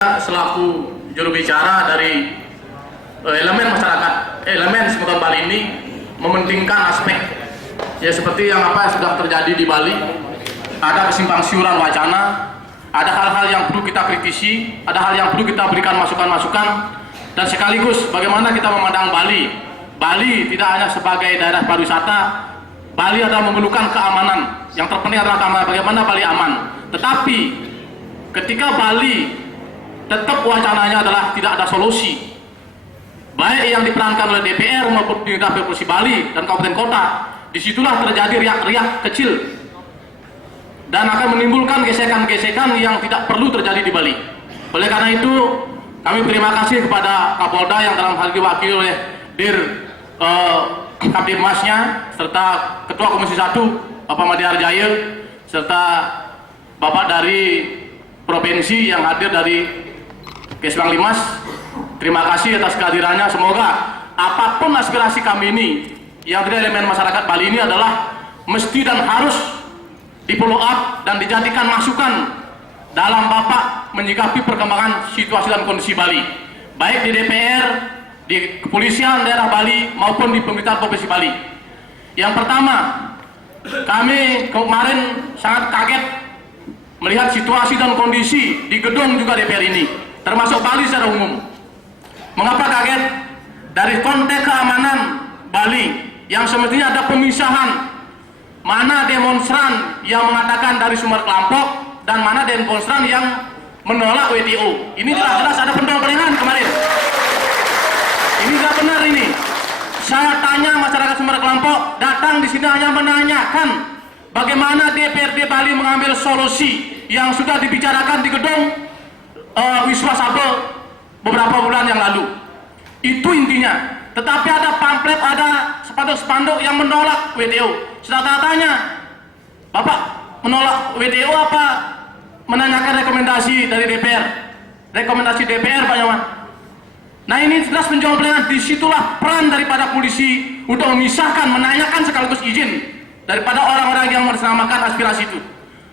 Selaku juru bicara dari elemen masyarakat, elemen Semeton Bali ini mementingkan aspek ya seperti yang sudah terjadi di Bali. Ada kesimpang siuran wacana, ada hal-hal yang perlu kita kritisi, ada hal yang perlu kita berikan masukan-masukan, dan sekaligus bagaimana kita memandang Bali. Bali tidak hanya sebagai daerah pariwisata, Bali adalah memerlukan keamanan. Yang terpenting adalah keamanan, bagaimana Bali aman. Tetapi ketika Bali tetap wacananya adalah tidak ada solusi, baik yang diperankan oleh DPR maupun pemerintah Provinsi Bali dan kabupaten kota, disitulah terjadi riak-riak kecil dan akan menimbulkan gesekan-gesekan yang tidak perlu terjadi di Bali. Oleh karena itu, kami terima kasih kepada Kapolda yang dalam hal diwakili oleh Dir Kapdipmasnya serta Ketua Komisi 1 Bapak Madi Arjaya serta Bapak dari Provinsi yang hadir dari Kesbang Limas. Terima kasih atas kehadirannya. Semoga apapun aspirasi kami ini yang dari elemen masyarakat Bali ini adalah mesti dan harus di follow up dan dijadikan masukan dalam Bapak menyikapi perkembangan situasi dan kondisi Bali, baik di DPR, di kepolisian daerah Bali maupun di pemerintah Provinsi Bali. Yang pertama, kami kemarin sangat kaget melihat situasi dan kondisi di gedung juga DPR ini, termasuk Bali secara umum. Mengapa kaget? Dari konteks keamanan Bali yang semestinya ada pemisahan, mana demonstran yang mengatakan dari Sumber Kelampok dan mana demonstran yang menolak WTO. Ini jelas-jelas ada pendobelan kemarin. Ini tidak benar ini. Saya tanya masyarakat Sumber Kelampok, datang di sini hanya menanyakan bagaimana DPRD Bali mengambil solusi yang sudah dibicarakan di gedung Wisma Sabel beberapa bulan yang lalu. Itu intinya. Tetapi ada pamflet, ada spanduk-spanduk yang menolak WTO. Sudah tanya, Bapak menolak WTO apa menanyakan rekomendasi dari DPR? Rekomendasi DPR Pak Yaman. Nah, ini jelas penjomblangan. Disitulah peran daripada polisi untuk memisahkan, menanyakan sekaligus izin daripada orang-orang yang menamakan aspirasi itu.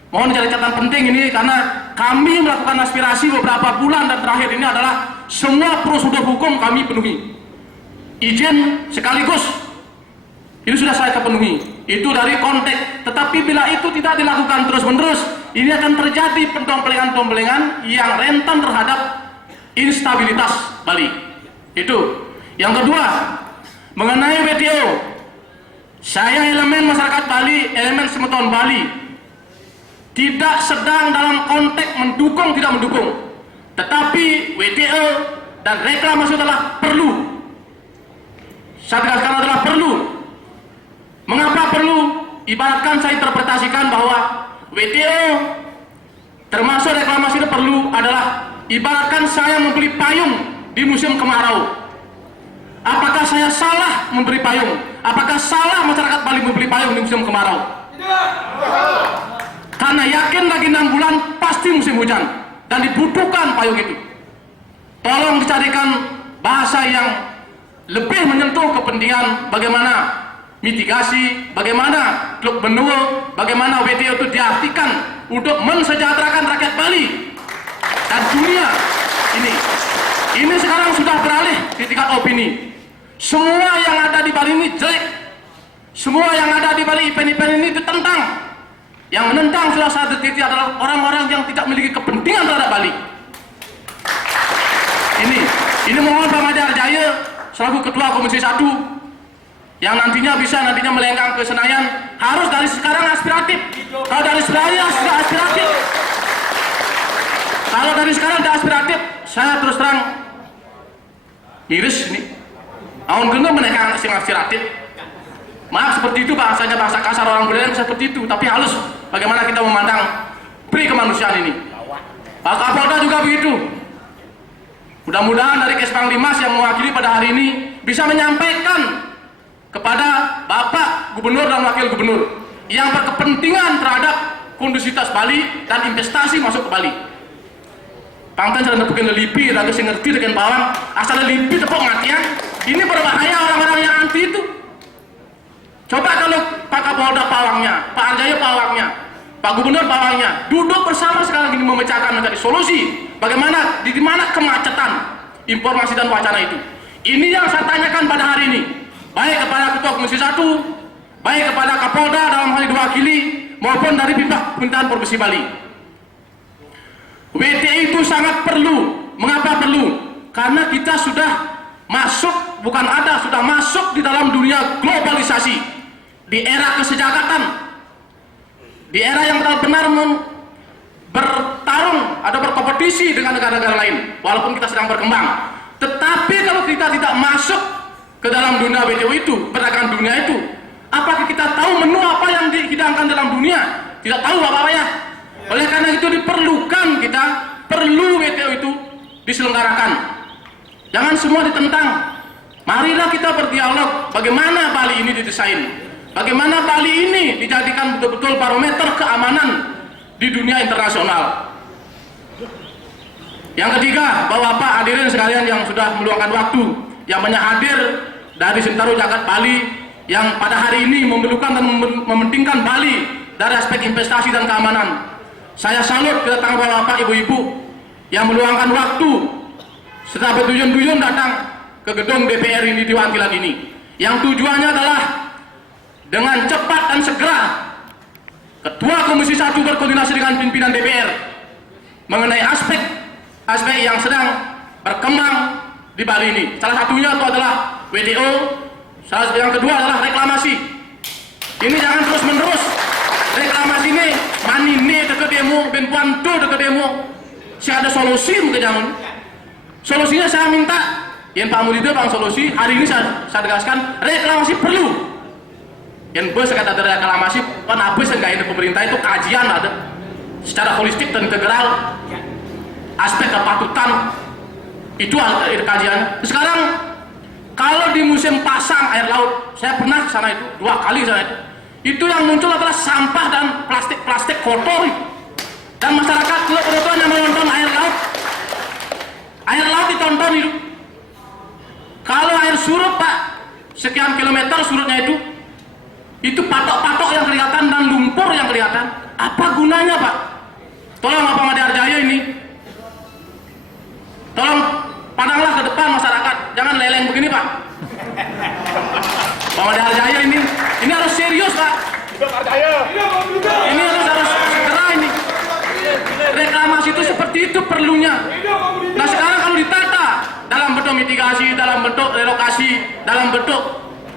Mohon jadi catatan penting ini karena kami melakukan aspirasi beberapa bulan dan terakhir ini adalah semua prosedur hukum kami penuhi. Izin sekaligus ini sudah saya penuhi. Itu dari konteks. Tetapi bila itu tidak dilakukan terus-menerus, ini akan terjadi pendompelengan-dompelengan yang rentan terhadap instabilitas Bali. Itu. Yang kedua, mengenai WTO. Saya elemen masyarakat Bali, elemen Semeton Bali, tidak sedang dalam konteks mendukung tidak mendukung, tetapi WTO dan reklamasi adalah perlu. Saya tegaskan adalah perlu. Mengapa perlu? Ibaratkan saya interpretasikan bahwa WTO termasuk reklamasi itu perlu adalah ibaratkan saya membeli payung di musim kemarau. Apakah saya salah memberi payung? Apakah salah masyarakat Bali membeli payung di musim kemarau? Karena yakin lagi 6 bulan pasti musim hujan dan dibutuhkan payung itu. Tolong dicarikan bahasa yang lebih menyentuh kepentingan bagaimana mitigasi, bagaimana teluk benua, bagaimana WTO itu diartikan untuk mensejahterakan rakyat Bali dan dunia ini. Ini sekarang sudah beralih di tingkat opini. Semua yang ada di Bali ini jelek. Semua yang ada di Bali event-event ini ditentang. Yang menentang sudah satu titik adalah orang-orang yang tidak memiliki kepentingan terhadap Bali. Ini mohon Pak Madi Arjaya selaku Ketua Komisi 1 yang nantinya melenggang ke Senayan harus dari sekarang aspiratif. Kalau dari sekarang sudah aspiratif. Kalau dari sekarang sudah aspiratif, saya terus terang miris ini. Aun guna menaikkan aspiratif. Maaf seperti itu bahasanya, bahasa kasar orang Bali seperti itu, tapi halus bagaimana kita memandang pri kemanusiaan ini. Pak Kapolda juga begitu. Mudah-mudahan dari Kesbang Limas yang mewakili pada hari ini bisa menyampaikan kepada Bapak Gubernur dan Wakil Gubernur yang berkepentingan terhadap kondusivitas Bali dan investasi masuk ke Bali. Pangtan sudah nepukin lipi, lalu saya ngerti dengan bawang, asal lipi tepuk ngatian. Ini berbahaya orang-orang yang anti itu. Coba kalau Pak Kapolda pawangnya, Pak Arjaya pawangnya, Pak Gubernur pawangnya, duduk bersama sekarang ini memecahkan mencari solusi bagaimana di mana kemacetan informasi dan wacana itu. Ini yang saya tanyakan pada hari ini, baik kepada Ketua Komisi 1, baik kepada Kapolda dalam hal diwakili, maupun dari pihak pemerintahan Provinsi Bali. WTO itu sangat perlu. Mengapa perlu? Karena kita sudah masuk, sudah masuk di dalam dunia globalisasi, di era kesejakatan, di era yang benar-benar bertarung atau berkompetisi dengan negara-negara lain, walaupun kita sedang berkembang. Tetapi kalau kita tidak masuk ke dalam dunia WTO itu, perdagangan dunia itu, apakah kita tahu menu apa yang dihidangkan dalam dunia? Tidak tahu apa-apa ya. Oleh karena itu diperlukan, kita perlu WTO itu diselenggarakan. Jangan semua ditentang. Marilah kita berdialog bagaimana Bali ini didesain, bagaimana Bali ini dijadikan betul-betul barometer keamanan di dunia internasional. Yang ketiga, Bapak-bapak hadirin sekalian yang sudah meluangkan waktu, yang banyak hadir dari Sentaro Jagat Bali, yang pada hari ini memerlukan dan mementingkan Bali dari aspek investasi dan keamanan. Saya salut kedatangan Bapak-bapak, Ibu-ibu yang meluangkan waktu setelah berduyun-duyun datang ke gedung DPR ini di Wantilan ini, yang tujuannya adalah dengan cepat dan segera Ketua Komisi 1 berkoordinasi dengan pimpinan DPR mengenai aspek yang sedang berkembang di Bali ini. Salah satunya itu adalah WTO, yang kedua adalah reklamasi. Ini jangan terus-menerus reklamasi ini manine deket demo, benpuan tuh deket demo. Saya ada solusi mungkin jangan. Solusinya saya minta, yang Pak Mudito Bang solusi, hari ini saya tegaskan, reklamasi perlu. Yang bos kata ada reklamasi, kenapa seenggaknya pemerintah itu kajian ada secara holistik dan integral, aspek kepatutan itu ada kajian. Sekarang kalau di musim pasang air laut, saya pernah ke sana itu 2 kali sana itu yang muncul adalah sampah dan plastik kotor. Dan masyarakat kebetulan yang menonton air laut ditonton itu. Kalau air surut Pak, sekian kilometer surutnya itu patok-patok yang kelihatan dan lumpur yang kelihatan. Apa gunanya Pak? Tolong Bapak Made Harjaya ini, tolong pandanglah ke depan masyarakat, jangan leleng begini Pak. Bapak Made Harjaya ini harus serius Pak. Ini harus segera ini. Reklamasi itu seperti itu perlunya. Nah sekarang kalau ditata dalam bentuk mitigasi, dalam bentuk relokasi, dalam bentuk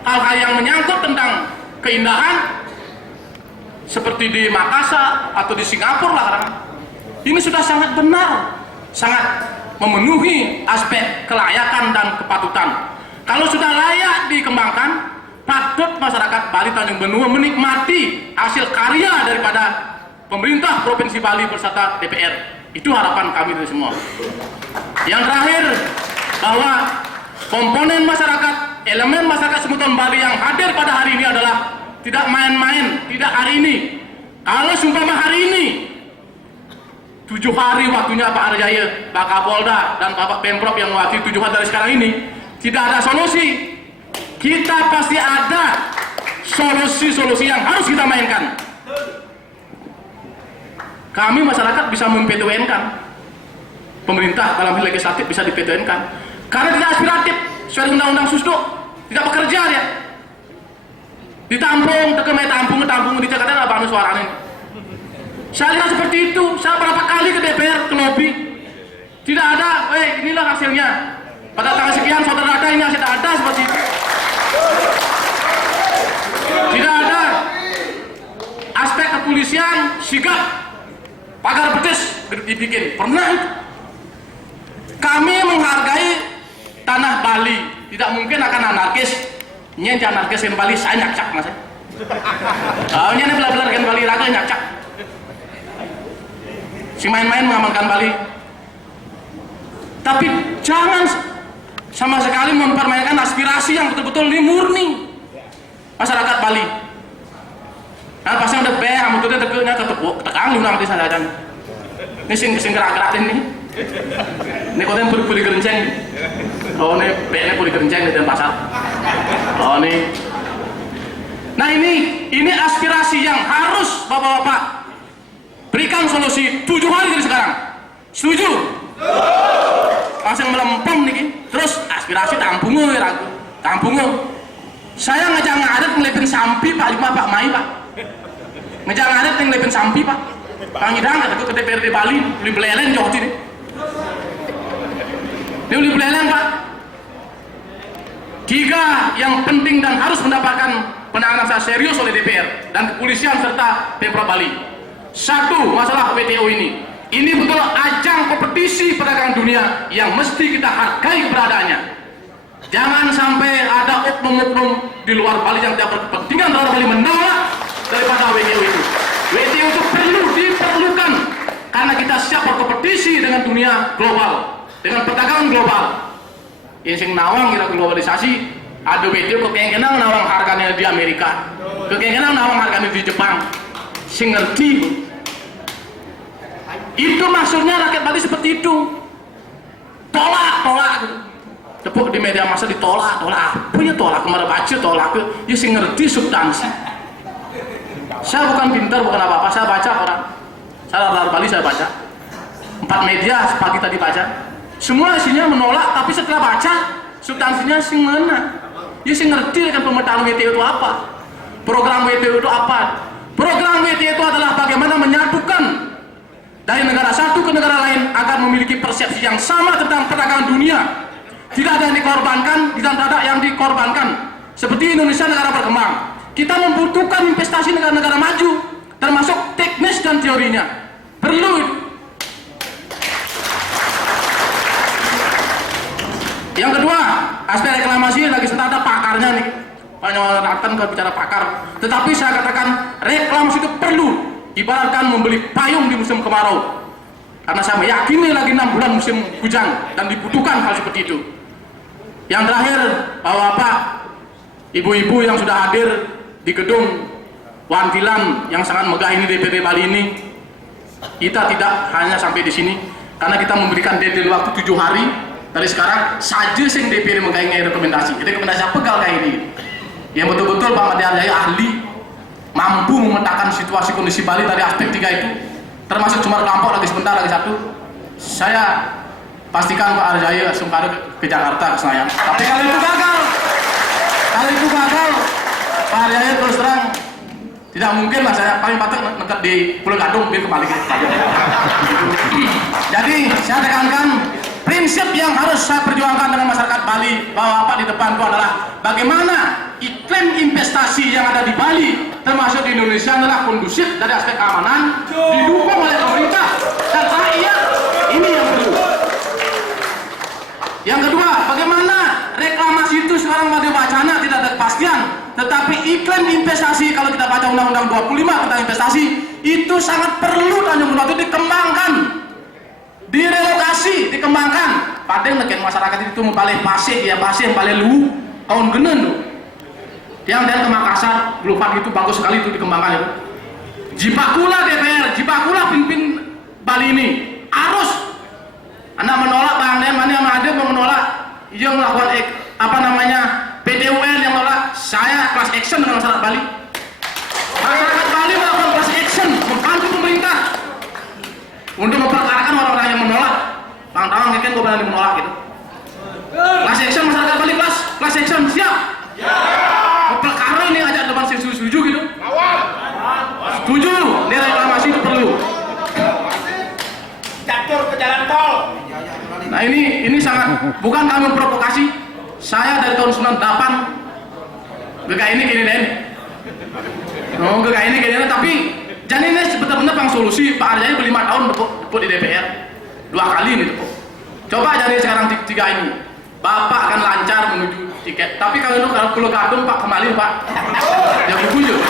hal-hal yang menyangkut tentang keindahan seperti di Makassar atau di Singapura lah kadang, ini sudah sangat benar, sangat memenuhi aspek kelayakan dan kepatutan. Kalau sudah layak dikembangkan, patut masyarakat Bali Tanjung Benua menikmati hasil karya daripada pemerintah Provinsi Bali beserta DPR. Itu harapan kami dari semua. Yang terakhir, bahwa komponen masyarakat, elemen masyarakat Semutan Bali yang hadir pada hari ini adalah tidak main-main, tidak hari ini. Kalau sumpama hari ini 7 hari waktunya Pak Harjaya, Pak Kapolda dan Bapak Pemprov yang mewakili 7 hari dari sekarang ini, tidak ada solusi. Kita pasti ada solusi-solusi yang harus kita mainkan. Kami masyarakat bisa mem-PT-UN-kan, pemerintah dalam hal legislatif bisa di-PT-UN-kan, karena tidak aspiratif sesuai undang-undang Susdo, tidak bekerja dia. Ditampung, tampung di Jakarta apa suaranya. Saya lihat seperti itu, saya berapa kali ke DPR, ke lobby, tidak ada, inilah hasilnya. Pada tanggal sekian saudara ada, ini hasil ada seperti itu. Tidak ada aspek kepolisian sigap pagar betis dibikin, pernah itu. Kami menghargai tanah Bali, tidak mungkin akan anarkis. Nyen anarkis yang Bali saya nyacak mas. Nyen belar-belar kan Bali raga nyacak. Si main-main mengamankan Bali. Tapi jangan sama sekali mempermainkan aspirasi yang betul-betul murni masyarakat Bali. Nah pasti ada bea, amutnya tekuknya ketekang lu nanti saya dan ini sing gerak-gerak ini. Ini konten puri gerenceng. Oh ini bea puri gerenceng di Denpasar. Oh ini. Nah ini aspirasi yang harus bapak-bapak berikan solusi 7 hari dari sekarang. Setuju? langsung melempem nih. Terus aspirasi tampung. Saya ngejak ngaret ngelipin sampi Pak Lima Pak Mai Pak. Ngejak ngaret ngelipin sampi Pak. Kang Idang kata ke DPRD Bali beli beleleng jauh sini. Dia beli beleleng Pak. 3 yang penting dan harus mendapatkan penanganan secara serius oleh DPR dan kepolisian serta Pemprov Bali. 1, masalah WTO ini. Ini betul ajang kompetisi perdagangan dunia yang mesti kita hargai keberadaannya. Jangan sampai ada oknum-oknum di luar Bali yang tidak berkepentingan terhadap Bali menolak daripada WTO itu. WTO itu diperlukan karena kita siap berkompetisi dengan dunia global, dengan perdagangan global. Yang sing nawang kira globalisasi, ada WTO kekengenang nawang harganya di Amerika, kekengenang nawang harganya di Jepang. Sing ngerti itu maksudnya rakyat Bali seperti itu. Tolak tepuk di media massa ditolak punya tolak kemarin baca tolak ya sing ngerti substansi. Saya bukan pintar bukan apa-apa, saya baca orang, saya dari Bali saya baca 4 media pagi tadi baca, semua isinya menolak, tapi setelah baca substansinya sing mana ya sing ngerti kan pemetaan WTO itu apa, program WTO itu apa. Program WTO itu adalah bagaimana menyatukan dari negara satu ke negara lain agar memiliki persepsi yang sama tentang perdagangan dunia. Tidak ada yang dikorbankan, tidak ada yang dikorbankan. Seperti Indonesia negara berkembang, kita membutuhkan investasi negara-negara maju, termasuk teknis dan teorinya. Perlu. Yang kedua, aspek reklamasi lagi sedang ada pakarnya nih. Banyak datang ke bicara pakar. Tetapi saya katakan reklamasi itu perlu. Ibaratkan membeli payung di musim kemarau. Karena saya meyakini lagi 6 bulan musim hujan dan dibutuhkan hal seperti itu. Yang terakhir, Bapak-bapak, ibu-ibu yang sudah hadir di gedung Wantilan yang sangat megah ini DPRD Bali ini, kita tidak hanya sampai di sini karena kita memberikan deadline waktu 7 hari dari sekarang saja sing DPRD mengkaitkan rekomendasi. Rekomendasi apa gal kayak ini? Yang betul-betul Pak Made Arjaya ahli mampu memetakan situasi kondisi Bali dari aspek 3 itu, termasuk cuma kelompok lagi sebentar lagi 1. Saya pastikan Pak Arjaya langsung ke Jakarta ke Senayan. Tapi kalau itu gagal, Pak Arjaya terus terang tidak mungkin lah, saya paling patut dekat di Pulau Gadung biar kembali ke saja. Jadi saya tekankan prinsip yang harus saya perjuangkan dengan masyarakat Bali bahwa apa di depan itu adalah bagaimana iklim investasi yang ada di Bali termasuk di Indonesia adalah kondusif dari aspek keamanan, didukung oleh pemerintah dan rakyat. Ini yang perlu. Yang kedua, bagaimana reklamasi itu sekarang pada wacana tidak ada kepastian, tetapi iklim investasi kalau kita baca Undang-Undang 25 tentang investasi itu sangat perlu dan yang itu dikembangkan, direlokasi, dikembangkan. Padahal negen masyarakat itu membalik pasir, ya pasir yang balik lu tahun genen tuh. Yang dari ke Makassar, Belupan itu bagus sekali itu dikembangkan itu. Jipakula DPR, Jipakula pimpin Bali ini harus anak menolak Bang Den, mana yang ada mau menolak yang melakukan PT UN yang menolak. Saya class action dengan masyarakat Bali. Masyarakat Bali melakukan class action membantu pemerintah untuk memperkarakan orang-orang yang menolak. Bang Tawang kan gue berani menolak gitu. Class action masyarakat Bali, class action siap. Perkara ini aja depan setuju gitu. Setuju, ini reklamasi itu perlu. Catur ke jalan tol. Nah ini sangat, bukan kami provokasi. Saya dari tahun 98 GKI ini gini deh. GKI ini gini deh, tapi jadi ini benar-benar bang solusi. Pak Arjaya 5 tahun depuk di DPR 2 kali ini depuk. Coba jadi sekarang 3 ini, Bapak akan lancar menuju tiket. Tapi kalau Pulau Gadung Pak kembali Pak, jangan dikunjung.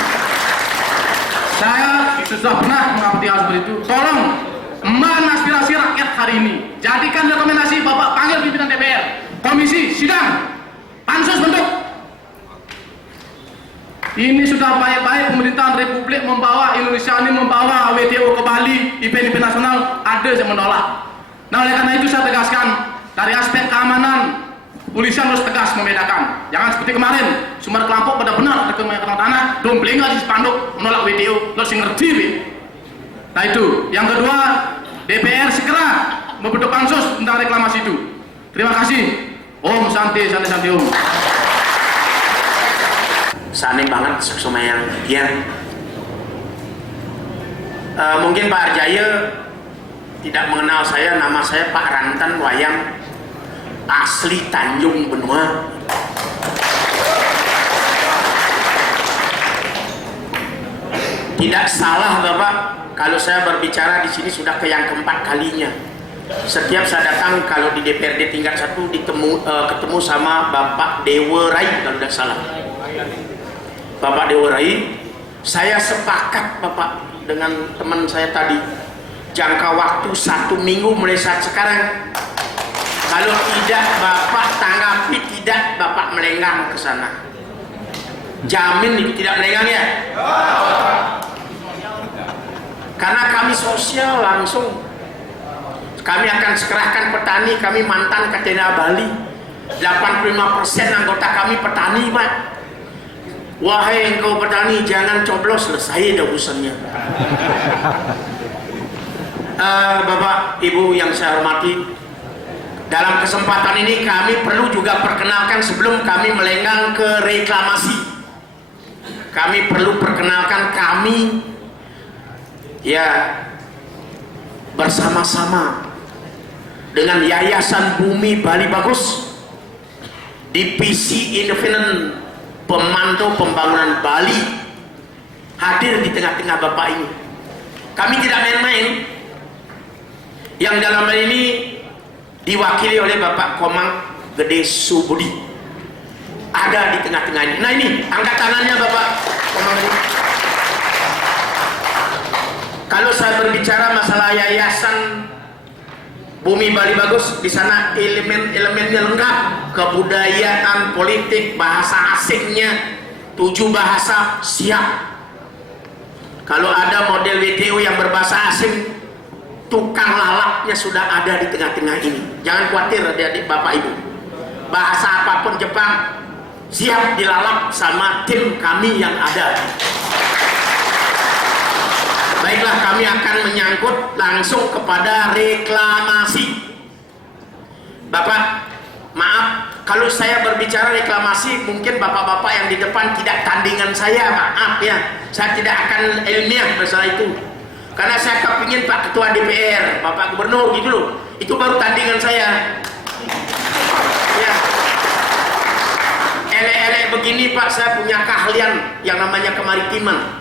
Saya sudah pernah mengamati hal seperti itu. Tolong emban aspirasi rakyat hari ini. Jadikan rekomendasi Bapak panggil pimpinan DPR, komisi, sidang, pansus bentuk. Ini sudah baik-baik pemerintahan Republik membawa Indonesia ini membawa WTO ke Bali, event nasional ada yang menolak. Nah oleh karena itu saya tegaskan dari aspek keamanan, polisi harus tegas membedakan. Jangan seperti kemarin, Sumber Kelampok benar-benar kemenangan tanah, dompling lagi spanduk menolak WTO, lo sih ngerti. Nah itu. Yang kedua, DPR segera membentuk pansus tentang reklamasi itu. Terima kasih. Om Santi Santi Santi Om. Sane banget Sumayang ya. Mungkin Pak Arjaya tidak mengenal saya, nama saya Pak Rantan Wayang, asli Tanjung Benua. Tidak salah Bapak kalau saya berbicara di sini sudah ke yang keempat kalinya. Setiap saya datang kalau di DPRD tingkat 1 ketemu sama Bapak Dewa Rai kalau tidak salah. Bapak Dewa Rai, saya sepakat Bapak dengan teman saya tadi, jangka waktu 1 minggu mulai saat sekarang. Kalau tidak Bapak tanggapi, tidak Bapak melenggang ke sana. Jamin itu tidak melenggang ya? Karena kami sosial langsung. Kami akan sekerahkan petani, kami mantan Katena Bali. 85% anggota kami petani Pak. Wahai engkau petani, jangan coblos, selesai dah urusannya. Bapak, Ibu yang saya hormati, dalam kesempatan ini kami perlu juga perkenalkan sebelum kami melenggang ke reklamasi. Kami perlu perkenalkan kami ya bersama-sama dengan Yayasan Bumi Bali Bagus, Divisi Independen Pemantau Pembangunan Bali, hadir di tengah-tengah Bapak ini. Kami tidak main-main, yang dalam hal ini diwakili oleh Bapak Komang Gede Subudi, ada di tengah-tengah ini. Nah ini angkat tangannya Bapak Komang Gede. Kalau saya berbicara masalah Yayasan Bumi Bali Bagus, di sana elemen-elemennya lengkap, kebudayaan, politik, bahasa asingnya, 7 bahasa siap. Kalau ada model WTO yang berbahasa asing, tukang lalapnya sudah ada di tengah-tengah ini. Jangan khawatir adik-adik Bapak Ibu. Bahasa apapun Jepang siap dilalap sama tim kami yang ada. Baiklah, kami akan menyangkut langsung kepada reklamasi. Bapak, maaf kalau saya berbicara reklamasi, mungkin bapak-bapak yang di depan tidak tandingan saya, maaf ya. Saya tidak akan ilmiah masalah itu. Karena saya kepingin Pak Ketua DPR, Bapak Gubernur gitu loh. Itu baru tandingan saya. Ya. Elek-elek begini Pak, saya punya keahlian yang namanya kemaritiman.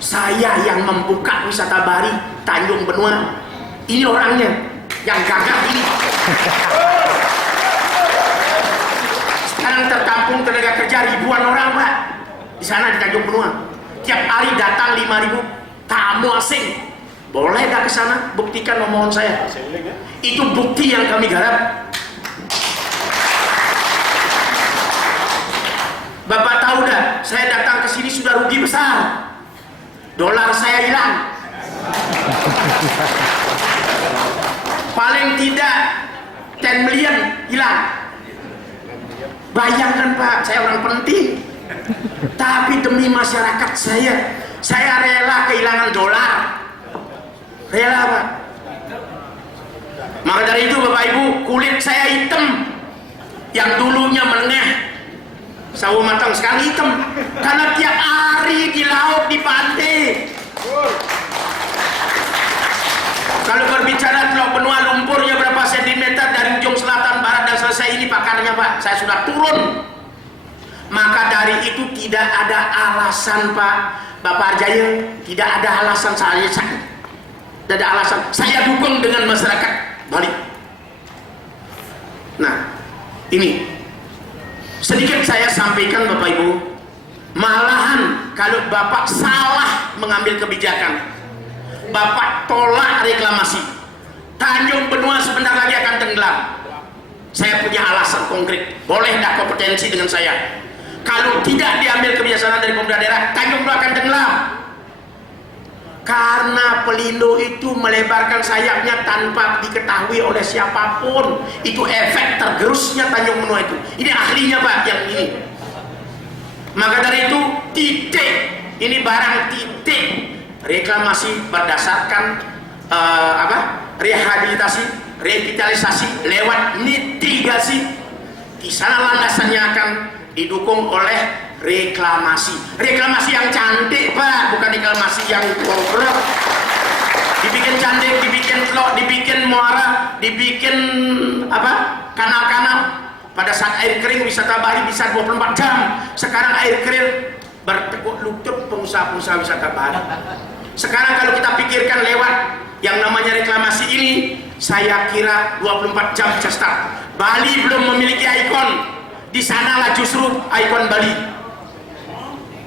Saya yang membuka wisata Bali Tanjung Benua. Ini orangnya yang gagah ini. Sekarang tertampung tenaga kerja ribuan orang Pak di sana di Tanjung Benua. Tiap hari datang 5.000 tamu asing. Boleh gak ke sana? Buktikan omongan saya. Itu bukti yang kami garap. Bapak tahu dah, saya datang ke sini sudah rugi besar. Dolar saya hilang. Paling tidak 10 million hilang. Bayangkan Pak, saya orang penting. Tapi demi masyarakat saya rela kehilangan dolar. Rela Pak. Maka dari itu Bapak Ibu, kulit saya hitam. Yang dulunya menengah, sawo matang, sekarang hitam. Karena tiap hari di laut, di pantai. Kalau berbicara Teluk Benua, lumpurnya berapa sentimeter dari ujung selatan, barat, dan selesai ini pakarnya Pak, saya sudah turun. Maka dari itu tidak ada alasan Pak Bapak Arjaya, tidak ada alasan saya. Tidak ada alasan. Saya dukung dengan masyarakat Bali. Nah, ini sedikit saya sampaikan Bapak Ibu. Malahan kalau Bapak salah mengambil kebijakan, Bapak tolak reklamasi, Tanjung Benua sebentar lagi akan tenggelam. Saya punya alasan konkret. Boleh tidak kompetensi dengan saya? Kalau tidak diambil kebijaksanaan dari pemerintah daerah, Tanjung Benua akan tenggelam. Karena Pelindo itu melebarkan sayapnya tanpa diketahui oleh siapapun. Itu efek tergerusnya Tanjung Benua itu. Ini ahlinya Pak yang ini. Maka dari itu titik, ini barang titik reklamasi berdasarkan rehabilitasi, revitalisasi lewat mitigasi. Di sana landasannya akan didukung oleh reklamasi. Reklamasi yang cantik Pak, bukan reklamasi yang goblok. Dibikin cantik, dibikin telok, dibikin muara, dibikin apa? Kanal-kanal. Pada saat air kering wisata Bali bisa 24 jam. Sekarang air kering bertekuk lutut pengusaha-pengusaha wisata Bali. Sekarang kalau kita pikirkan lewat yang namanya reklamasi ini, saya kira 24 jam bisa start. Bali belum memiliki ikon, di sanalah justru ikon Bali.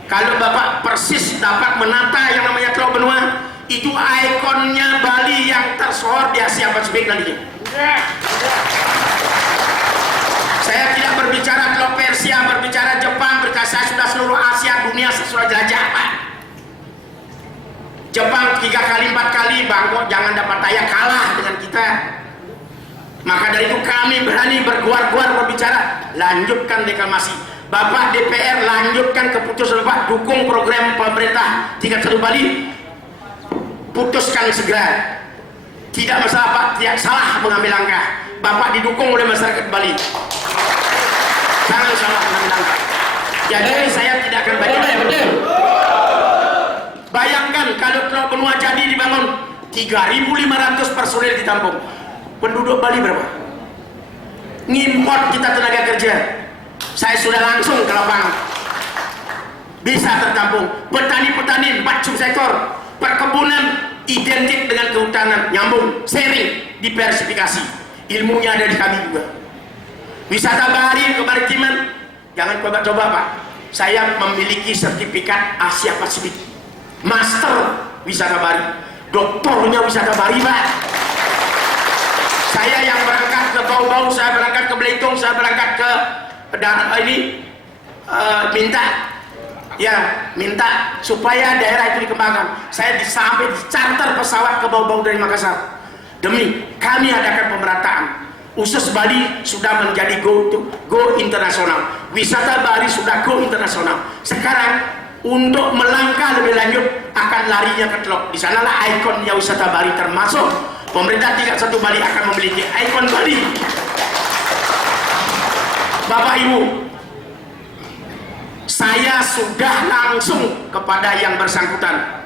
Kalau Bapak persis dapat menata yang namanya Teluk Benua, itu ikonnya Bali yang tersohor di Asia Pasifik nantinya. Saya tidak berbicara Teluk Persia, berbicara Jepang, berbicara saya sudah seluruh Asia, dunia saya sudah jelajah Pak. Jepang 3 kali 4 kali Bangkok jangan dapat daya kalah dengan kita. Maka dari itu kami berani berguar-guar berbicara, lanjutkan reklamasi. Bapak DPR lanjutkan keputusan Bapak, dukung program pemerintah tingkat 1 Bali, putuskan segera. Tidak masalah Pak, tidak salah mengambil langkah. Bapak didukung oleh masyarakat Bali. Jangan salah mengambil langkah. Jadi saya tidak akan baca. Bayangkan kalau Teluk Benua jadi dibangun, 3.500 personel ditampung. Penduduk Bali berapa? Ngimport kita tenaga kerja. Saya sudah langsung ke lapangan. Bisa tertampung. Petani-petani 4 subsektor. Perkebunan identik dengan kehutanan, nyambung, sharing, diversifikasi. Ilmunya ada di kami juga. Wisata bahari, kemaritiman, jangan coba-coba Pak. Saya memiliki sertifikat Asia Pasifik, master wisata bahari, doktornya wisata bahari Pak. Saya yang berangkat ke Bau-Bau, saya berangkat ke Belitung, saya berangkat ke minta supaya daerah itu dikembangkan. Saya sampai di charter pesawat ke Bau-Bau dari Makassar demi kami adakan pemerataan. Usus Bali sudah menjadi go internasional, wisata Bali sudah go internasional. Sekarang untuk melangkah lebih lanjut akan larinya ke Teluk. Di sanalah ikonnya wisata Bali, termasuk pemerintah tingkat 1 Bali akan memiliki ikon Bali. Bapak Ibu, saya sudah langsung kepada yang bersangkutan,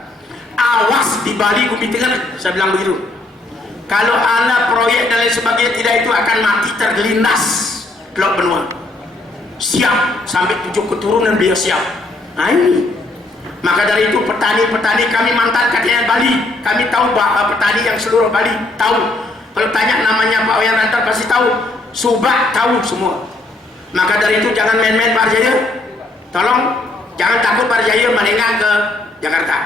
awas di Bali Bumi Tengah, saya bilang begitu. Kalau Anda proyek dan lain sebagainya tidak, itu akan mati tergelindas Teluk Benua. Siap sampai 7 keturunan beliau siap. Nah ini. Maka dari itu petani-petani kami mantan KTN Bali, kami tahu bahwa petani yang seluruh Bali tahu. Kalau tanya namanya Pak Wayan Rantar pasti tahu. Subak tahu semua. Maka dari itu jangan main-main Pak Arjaya. Tolong jangan takut Pak Arjaya melengah ke Jakarta.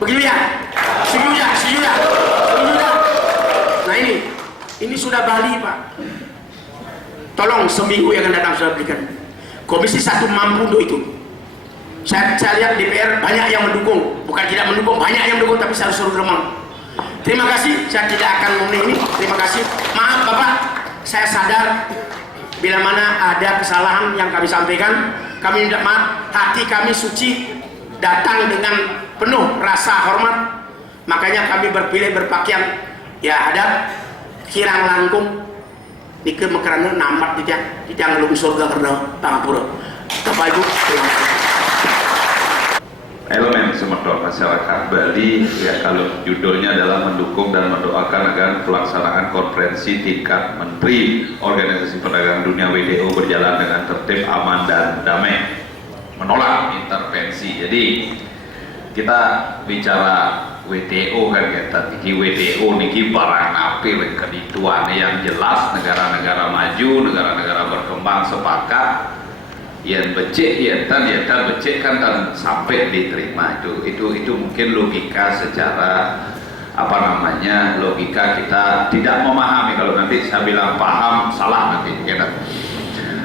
Begitu ya? Setuju ya? Setuju ya? Setuju ya? Nah ini sudah Bali Pak. Tolong seminggu yang akan datang sudah berikan. Komisi 1 mampu untuk itu. Saya lihat DPR banyak yang mendukung, bukan tidak mendukung, banyak yang mendukung, tapi saya suruh remang. Terima kasih, saya tidak akan memenuhi ini. Terima kasih. Maaf Bapak, saya sadar bila mana ada kesalahan yang kami sampaikan, kami minta maaf. Hati kami suci, datang dengan penuh rasa hormat. Makanya kami berpilih berpakaian ya ada kirang langkung nike mekerana namat tidak ngelung surga karena Pangapura. Bapak Ibu, terima kasih. Elemen Sumedok masyarakat Bali ya, kalau judulnya adalah mendukung dan mendoakan agar pelaksanaan konferensi tingkat Menteri Organisasi Perdagangan Dunia WTO berjalan dengan tertib, aman dan damai, menolak intervensi. Jadi kita bicara WTO kan kita niki WTO niki barang api kedituan yang jelas negara-negara maju, negara-negara berkembang sepakat yang becek yang becek kan sampai diterima. Itu mungkin logika secara apa namanya, logika kita tidak memahami. Kalau nanti saya bilang paham salah nanti gitu.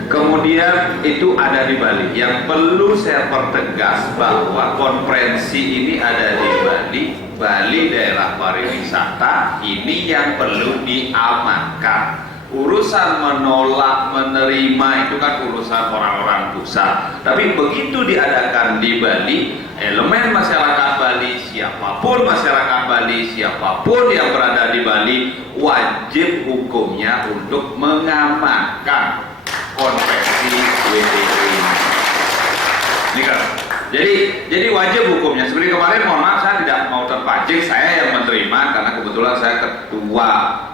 Kemudian itu ada di Bali. Yang perlu saya pertegas bahwa konferensi ini ada di Bali. Bali daerah pariwisata, ini yang perlu diamankan. Urusan menolak, menerima itu kan urusan orang-orang pusat. Tapi begitu diadakan di Bali, elemen masyarakat Bali, siapapun masyarakat Bali, siapapun yang berada di Bali, wajib hukumnya untuk mengamankan konvensi WTO ini. Ini kan. Jadi wajib hukumnya. Seperti kemarin, mohon maaf saya tidak mau terpancing, saya yang menerima karena kebetulan saya ketua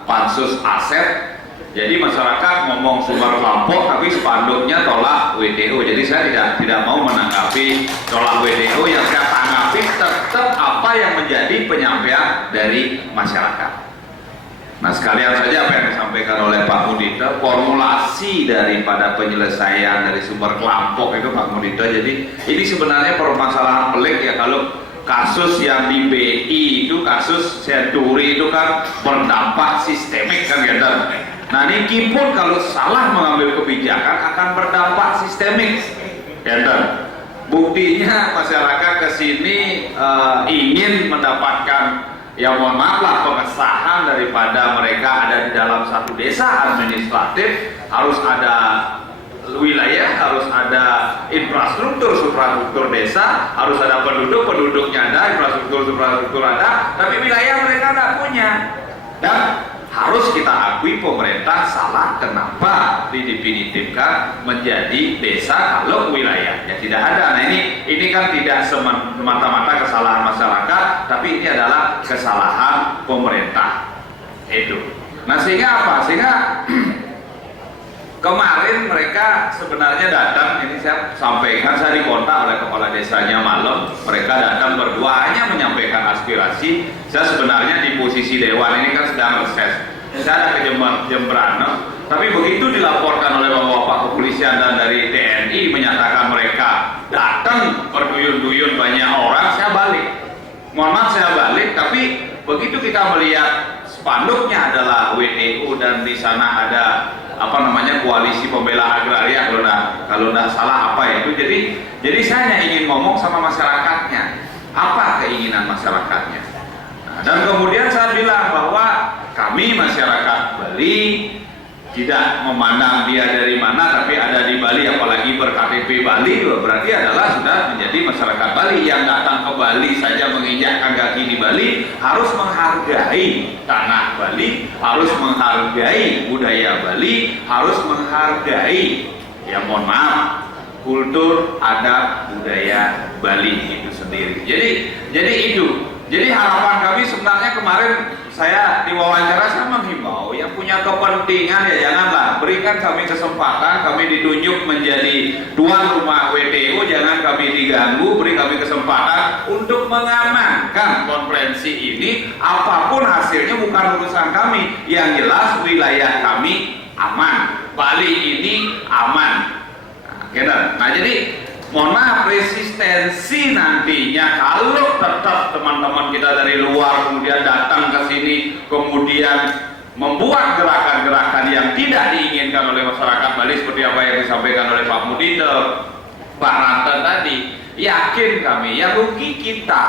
Pansus Aset. Jadi masyarakat ngomong sumber Lampok tapi spanduknya tolak WTO. Jadi saya tidak mau menanggapi tolak WTO, yang saya tanggapi tetap apa yang menjadi penyampaian dari masyarakat. Nah, sekalian saja apa yang disampaikan oleh Pak Mudita, formulasi daripada penyelesaian dari sumber Lampok itu Pak Mudita. Jadi ini sebenarnya permasalahan pelik ya, kalau kasus yang di BI itu, kasus Senturi itu kan berdampak sistemik kan gitu. Nah, Niki pun kalau salah mengambil kebijakan akan berdampak sistemik gitu. Buktinya masyarakat kesini ingin mendapatkan, ya mohon maaf lah, pengesahan daripada mereka ada di dalam satu desa administratif, harus ada wilayah, harus ada suprastruktur desa, harus ada penduduknya ada, infrastruktur ada, tapi wilayah mereka tidak punya. Dan harus kita akui pemerintah salah kenapa didefinitifkan menjadi desa kalau wilayahnya tidak ada. Nah, ini kan tidak semata-mata kesalahan masyarakat, tapi ini adalah kesalahan pemerintah itu. Nah, sehingga apa? Sehingga kemarin mereka sebenarnya datang, ini saya sampaikan, saya dikontak oleh kepala desanya malam, mereka datang berdua hanya menyampaikan aspirasi. Saya sebenarnya di posisi dewan ini kan sedang reses, saya ada ke Jemberana, tapi begitu dilaporkan oleh bapak kepolisian dan dari TNI menyatakan mereka datang berduyun-duyun banyak orang, saya balik. Mohon maaf saya balik, tapi begitu kita melihat spanduknya adalah WTO dan di sana ada koalisi pembela agraria, kalau tidak salah apa itu. Jadi saya hanya ingin ngomong sama masyarakatnya, apa keinginan masyarakatnya. Nah, dan kemudian saya bilang bahwa kami masyarakat Bali tidak memandang dia dari mana, tapi ada di Bali, apalagi berKTP Bali, berarti adalah sudah menjadi masyarakat Bali. Yang datang ke Bali saja menginjakkan kaki di Bali harus menghargai tanah Bali, harus menghargai budaya Bali, harus menghargai, ya mohon maaf, kultur, adat, budaya Bali itu sendiri. Jadi itu. Jadi harapan kami sebenarnya, kemarin saya diwawancara, saya menghimbau yang punya kepentingan ya janganlah, berikan kami kesempatan, kami ditunjuk menjadi tuan rumah WTO, jangan kami diganggu, beri kami kesempatan untuk mengamankan konferensi ini. Apapun hasilnya bukan urusan kami, yang jelas wilayah kami aman, Bali ini aman. Nah, jadi mohon maaf, resistensi nantinya kalau tetap teman-teman kita dari luar kemudian datang ke sini, kemudian membuat gerakan-gerakan yang tidak diinginkan oleh masyarakat Bali seperti apa yang disampaikan oleh Pak Mudita, Pak Ranten tadi, yakin kami yang rugi kita.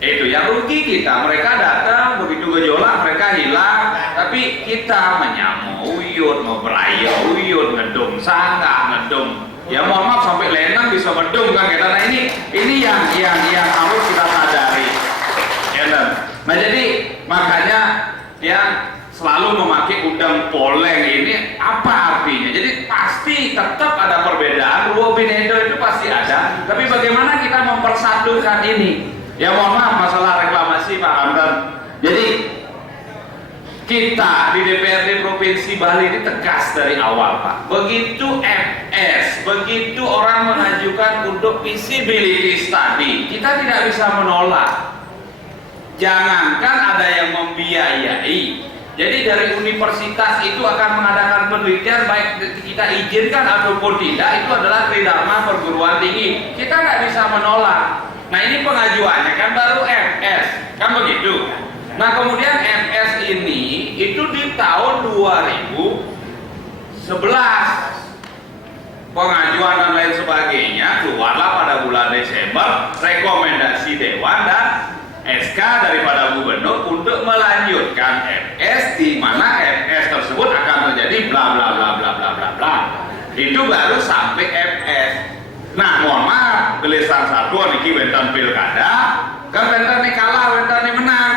Itu yang rugi kita. Mereka datang begitu gejolak, mereka hilang, tapi kita menyamuyut, memberayuyut, ngedum sanggah, ngedum. Ya mohon maaf sampai lengan bisa medung kan kita. Nah ini yang harus kita sadari. Ya, nah jadi makanya yang selalu memakai udang poleng ini apa artinya? Jadi pasti tetap ada perbedaan, Ruo Binedo itu pasti ada. Tapi bagaimana kita mempersatukan ini? Ya mohon maaf masalah reklamasi Pak Anton. Jadi kita di DPRD Provinsi Bali ini tegas dari awal Pak. Begitu FS, begitu orang mengajukan untuk feasibility study, kita tidak bisa menolak. Jangankan ada yang membiayai. Jadi dari universitas itu akan mengadakan penelitian, baik kita izinkan ataupun tidak, itu adalah tridharma perguruan tinggi. Kita nggak bisa menolak. Nah ini pengajuannya kan baru FS, kan begitu. Nah kemudian FS ini itu di tahun 2011 pengajuan dan lain sebagainya, keluarlah pada bulan Desember rekomendasi Dewan dan SK daripada gubernur untuk melanjutkan FS, di mana FS tersebut akan terjadi bla bla bla bla bla bla bla. Itu baru sampai FS. Nah mohon maaf, gelisan satu niki wenten pilkada, kan wenten nih kalah, wenten nih menang.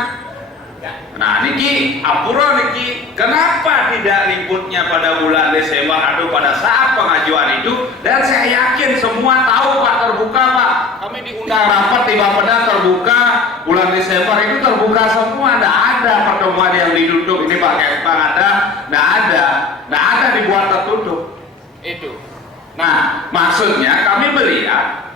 Nah niki apura niki, kenapa tidak ributnya pada bulan Desember atau pada saat pengajuan itu? Dan saya yakin semua tahu Pak, terbuka Pak. Kami diundang rapat di Bapeda terbuka, bulan Desember itu terbuka semua, tidak ada pertemuan yang ditutup. Ini Pak Kespang ada, tidak ada dibuat tertutup. Itu. Nah maksudnya kami melihat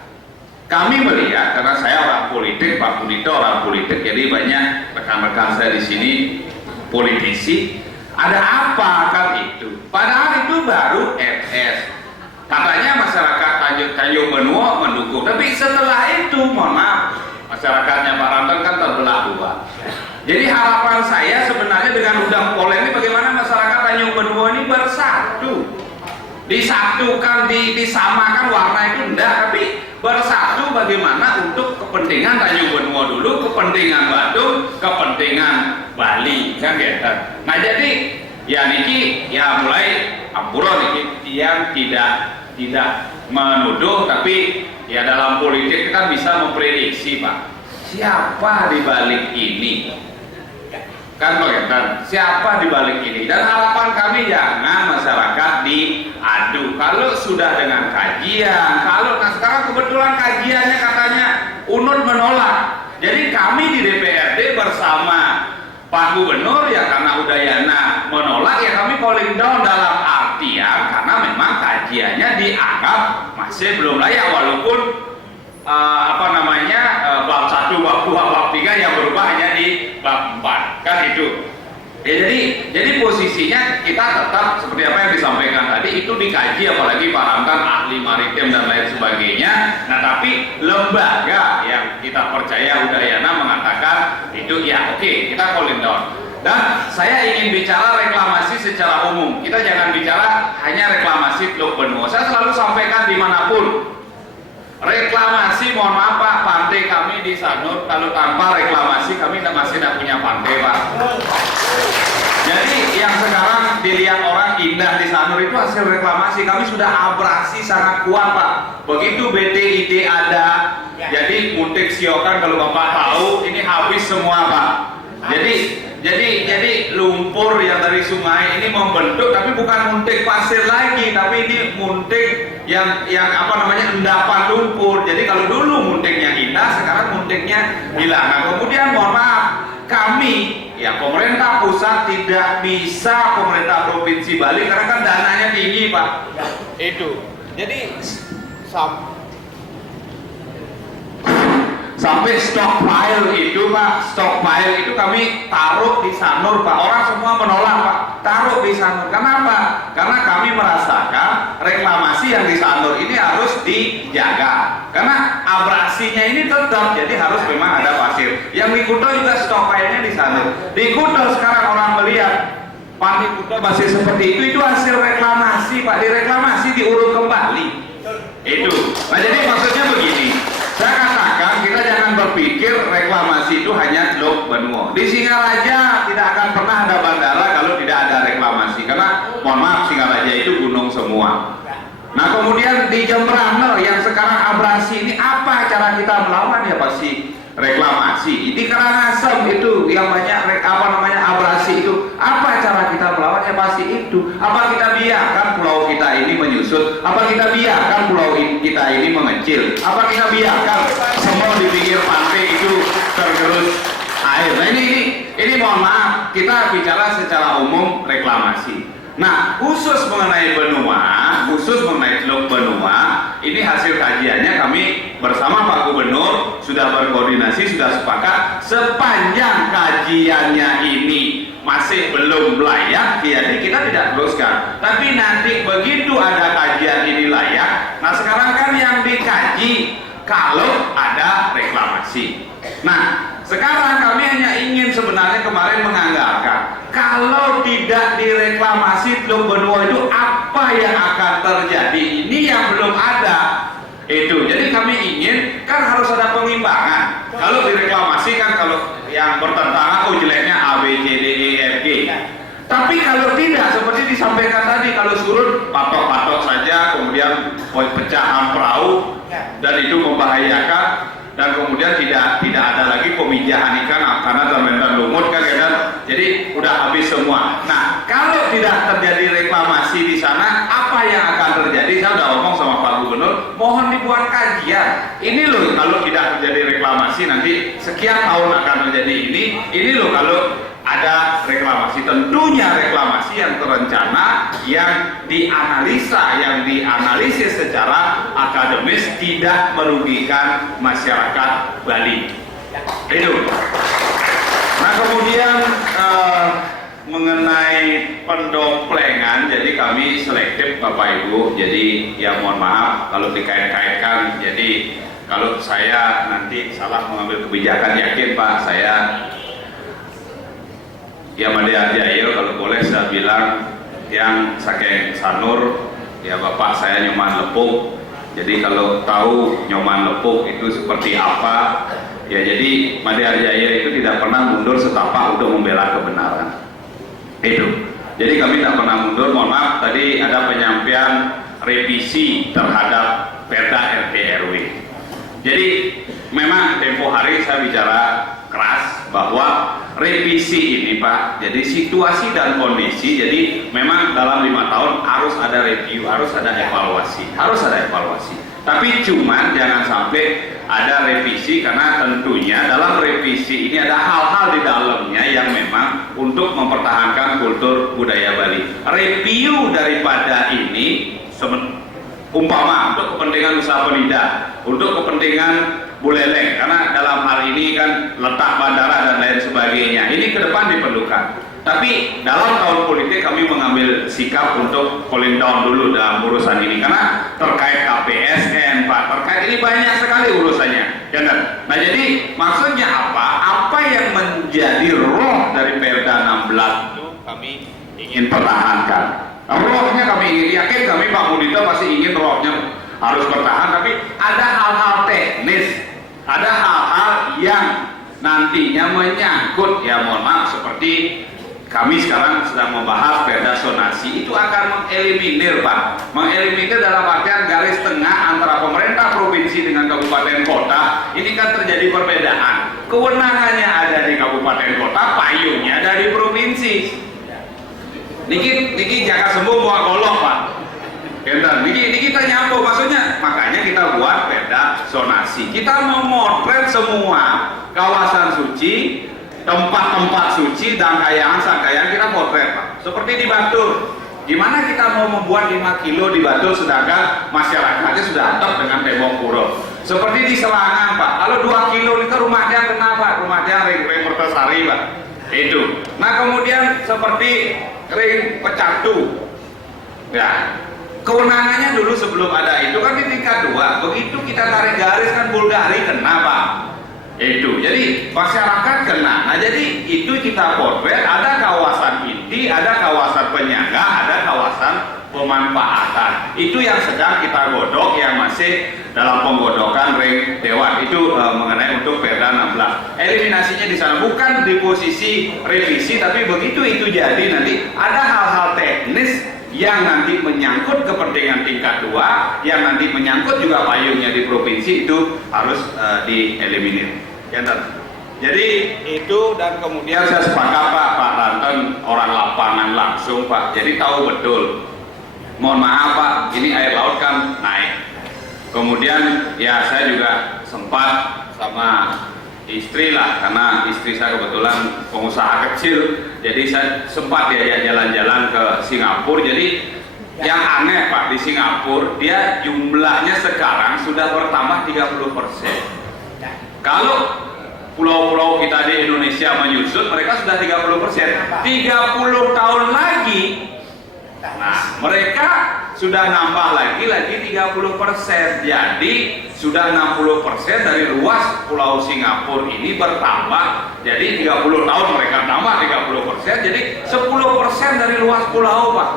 karena saya orang politik, Pak Budito orang politik, jadi banyak rekan-rekan saya di sini politisi. Ada apa kan itu? Padahal itu baru FS. Katanya masyarakat Tanjung Benua mendukung, tapi setelah itu mohon maaf, masyarakatnya Pak Ranten kan terbelah dua. Jadi harapan saya sebenarnya dengan undang Polem ini bagaimana masyarakat Tanjung Benua ini bersatu, disatukan, disamakan warna itu enggak, tapi bersatu bagaimana untuk kepentingan Tanjung Benua dulu, kepentingan Badung, kepentingan Bali kan gitu. Nah jadi ya niki ya mulai ampura niki yang tidak menuduh, tapi ya dalam politik kan bisa memprediksi Pak, siapa di balik ini kan begitu, siapa di balik ini. Dan harapan kami jangan masyarakat diadu. Kalau sudah dengan kajian, nah sekarang kebetulan kajiannya katanya UNUD menolak, jadi kami di DPRD bersama Pak Gubernur ya karena Udayana menolak ya kami calling down dalam artian karena memang kajiannya dianggap masih belum layak, walaupun bab 1, bab 2, bab 3 yang berubah hanya di bab 4 kan itu ya. Jadi posisinya kita tetap seperti apa yang disampaikan tadi, itu dikaji, apalagi Pak Rantan ahli maritim dan lain sebagainya. Nah tapi lembaga yang kita percaya Udayana mengatakan itu ya oke, kita calling down. Dan saya ingin bicara reklamasi secara umum, kita jangan bicara hanya reklamasi Teluk Benua. Saya selalu sampaikan dimanapun, reklamasi, mohon maaf Pak, pantai kami di Sanur kalau tanpa reklamasi kami masih tidak punya pantai Pak. Jadi yang sekarang dilihat orang indah di Sanur itu hasil reklamasi. Kami sudah abrasi sangat kuat Pak. Begitu BTID ada, jadi muntik siokan kalau Bapak tahu ini habis semua Pak. Jadi lumpur yang dari sungai ini membentuk, tapi bukan muntik pasir lagi, tapi ini muntik yang endapan lumpur. Jadi kalau dulu muntiknya indah, sekarang muntiknya hilang. Nah, kemudian mohon maaf, kami ya pemerintah pusat tidak bisa pemerintah provinsi Bali karena kan dananya tinggi Pak. Itu. Jadi sampai stockpile itu Pak, stockpile itu kami taruh di Sanur Pak. Orang semua menolak Pak, taruh di Sanur. Kenapa? Karena kami merasakan reklamasi yang di Sanur ini harus dijaga, karena abrasinya ini tetap, jadi harus memang ada pasir. Yang di Kuto juga stockpile-nya di Sanur. Di Kuto sekarang orang melihat Pantai Kuto masih seperti itu hasil reklamasi Pak, direklamasi diuruk kembali. Itu. Nah jadi maksudnya begini, saya katakan kita jangan berpikir reklamasi itu hanya Teluk Benua. Di Singaraja tidak akan pernah ada bandara kalau tidak ada reklamasi, karena mohon maaf Singaraja itu gunung semua. Nah kemudian di Jembrana yang sekarang abrasi ini, apa cara kita melawan? Ya pasti reklamasi. Di Karangasem itu yang banyak abrasi itu, apa cara kita melawan? Ya pasti itu. Apa kita biarkan pulau kita ini menyusut? Apa kita biarkan pulau kita ini mengecil? Apa kita biarkan semua di pinggir pantai itu tergerus air? Nah ini mohon maaf, kita bicara secara umum reklamasi. Nah, khusus mengenai benua, khusus mengenai Teluk Benua, ini hasil kajiannya kami bersama Pak Gubernur sudah berkoordinasi, sudah sepakat sepanjang kajiannya ini masih belum layak, jadi kita tidak teruskan. Tapi nanti begitu ada kajian ini layak, nah sekarang kan yang dikaji kalau ada reklamasi. Nah, sekarang kami hanya ingin sebenarnya kemarin menganggarkan, kalau tidak direklamasi Teluk Benua itu apa yang akan terjadi? Ini yang belum ada. Itu. Jadi kami ingin kan harus ada pengimbangan. Kalau direklamasi kan kalau yang bertentangan jeleknya A, B, C, D, E, F, G. Tapi kalau tidak seperti disampaikan tadi, kalau surut patok-patok saja, kemudian kemudian pecahan perahu dan itu membahayakan, dan kemudian tidak ada lagi pemijahan ikan karena terbentur lumut kan, jadi udah habis semua. Nah, kalau tidak terjadi reklamasi di sana, apa yang akan terjadi? Saya udah ngomong sama Pak Gubernur, mohon dibuat kajian. Ini loh kalau tidak terjadi reklamasi nanti sekian tahun akan terjadi ini loh kalau ada reklamasi. Tentunya reklamasi yang terencana, yang dianalisis secara akademis, tidak merugikan masyarakat Bali. Itu. Nah, kemudian mengenai pendomplengan, jadi kami selektif Bapak Ibu, jadi ya mohon maaf kalau dikait-kaitkan. Jadi kalau saya nanti salah mengambil kebijakan, yakin Pak, saya ya Made Arjaya kalau boleh saya bilang yang saking sanur ya Bapak, saya nyoman lepuk. Jadi kalau tahu nyoman lepuk itu seperti apa ya, jadi Made Arjaya itu tidak pernah mundur setapak untuk membela kebenaran itu. Jadi kami tidak pernah mundur. Mohon maaf tadi ada penyampaian revisi terhadap Perda RT RW. Jadi memang tempo hari saya bicara keras bahwa revisi ini Pak, jadi situasi dan kondisi, jadi memang dalam 5 tahun harus ada review, harus ada evaluasi. Tapi cuman jangan sampai ada revisi, karena tentunya dalam revisi ini ada hal-hal di dalamnya yang memang untuk mempertahankan kultur budaya Bali. Review daripada ini umpama untuk kepentingan usaha pelidah, untuk kepentingan Buleleng, karena dalam hal ini kan letak bandara dan lain sebagainya, ini ke depan diperlukan. Tapi dalam tahun politik kami mengambil sikap untuk cooling down dulu dalam urusan ini, karena terkait KPSN Pak, terkait ini banyak sekali urusannya. Nah, jadi maksudnya apa? Apa yang menjadi roh dari Perda 16 itu kami ingin pertahankan. Rohnya kami ingin, yakin kami Pak Mudito pasti ingin rohnya harus bertahan, tapi ada hal-hal teknis, ada hal-hal yang nantinya menyangkut, ya mohon maaf, seperti kami sekarang sedang membahas perda zonasi, itu akan mengeliminir Pak, mengeliminir dalam artian garis tengah antara pemerintah provinsi dengan kabupaten kota. Ini kan terjadi perbedaan, kewenangannya ada di kabupaten kota, payungnya ada di provinsi. Niki jaka sembuh buah golok Pak. Niki kita nyambung, maksudnya makanya kita buat perda zonasi. Kita memotret semua kawasan suci, tempat-tempat suci, dangkayangan-sangkayangan kita potret Pak. Seperti di Batur, gimana kita mau membuat 5 kilo di Batur sedangkan masyarakatnya sudah antep dengan tembok pura. Seperti di Selangan Pak, kalau 2 kilo itu rumahnya kenapa? Rumahnya ring Mertasari Pak. Itu. Nah kemudian seperti ring Pecatu, ya kewenangannya dulu sebelum ada itu kan di tingkat 2. Begitu kita tarik garis kan Bulgari kena Pak. Itu. Jadi masyarakat kena. Nah jadi itu kita potret, ada kawasan inti, ada kawasan penyangga, ada kawasan pemanfaatan. Itu yang sedang kita godok, yang masih dalam penggodokan ring dewan. Itu mengenai untuk Perda 16. Eliminasinya di sana bukan di posisi revisi, tapi begitu itu jadi nanti ada hal-hal teknis yang nanti menyangkut kepentingan tingkat 2, yang nanti menyangkut juga payungnya di provinsi, itu harus dieliminir. Jadi itu, dan kemudian saya sepakat Pak Ranten orang lapangan langsung Pak, jadi tahu betul. Mohon maaf Pak, ini air laut kan naik. Kemudian ya saya juga sempat sama istri lah, karena istri saya kebetulan pengusaha kecil, jadi saya sempat ya jalan-jalan ke Singapura. Jadi yang aneh Pak, di Singapura dia jumlahnya sekarang sudah bertambah 30%. Kalau pulau-pulau kita di Indonesia menyusut, mereka sudah 30%. 30 tahun lagi, nah mereka sudah nambah lagi 30%. Jadi sudah 60% dari luas pulau Singapura ini bertambah. Jadi 30 tahun mereka nambah 30%, jadi 10% dari luas pulau Pak.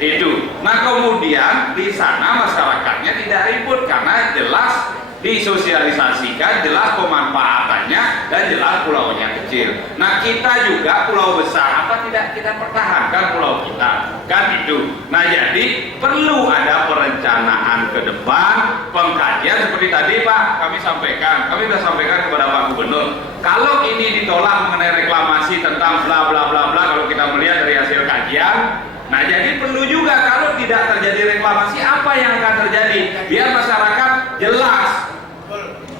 Itu. Nah kemudian di sana masyarakatnya tidak ribut, karena jelas disosialisasikan, jelas pemanfaatannya dan jelas pulaunya kecil. Nah, kita juga pulau besar, apa tidak kita pertahankan pulau kita, kan itu. Nah, jadi perlu ada perencanaan ke depan, pengkajian seperti tadi Pak kami sudah sampaikan kepada Pak Gubernur. Kalau ini ditolak mengenai reklamasi tentang bla bla bla bla, kalau kita melihat dari hasil kajian, nah jadi perlu juga kalau tidak terjadi reklamasi apa yang akan terjadi, biar masyarakat jelas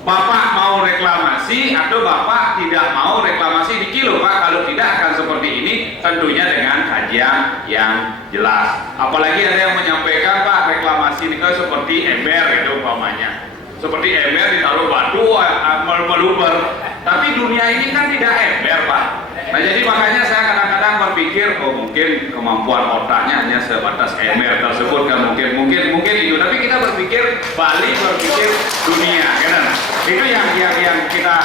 Bapak mau reklamasi atau Bapak tidak mau reklamasi di kilo Pak. Kalau tidak akan seperti ini, tentunya dengan kajian yang jelas. Apalagi ada yang menyampaikan Pak reklamasi ini kan seperti ember itu umpamanya, seperti ember ditaruh batu meluber. Tapi dunia ini kan tidak ember Pak. Nah jadi makanya saya kadang-kadang berpikir, oh mungkin kemampuan otaknya hanya sebatas ember tersebut kan, mungkin itu. Tapi kita berpikir Bali, berpikir dunia, kan? Itu yang kita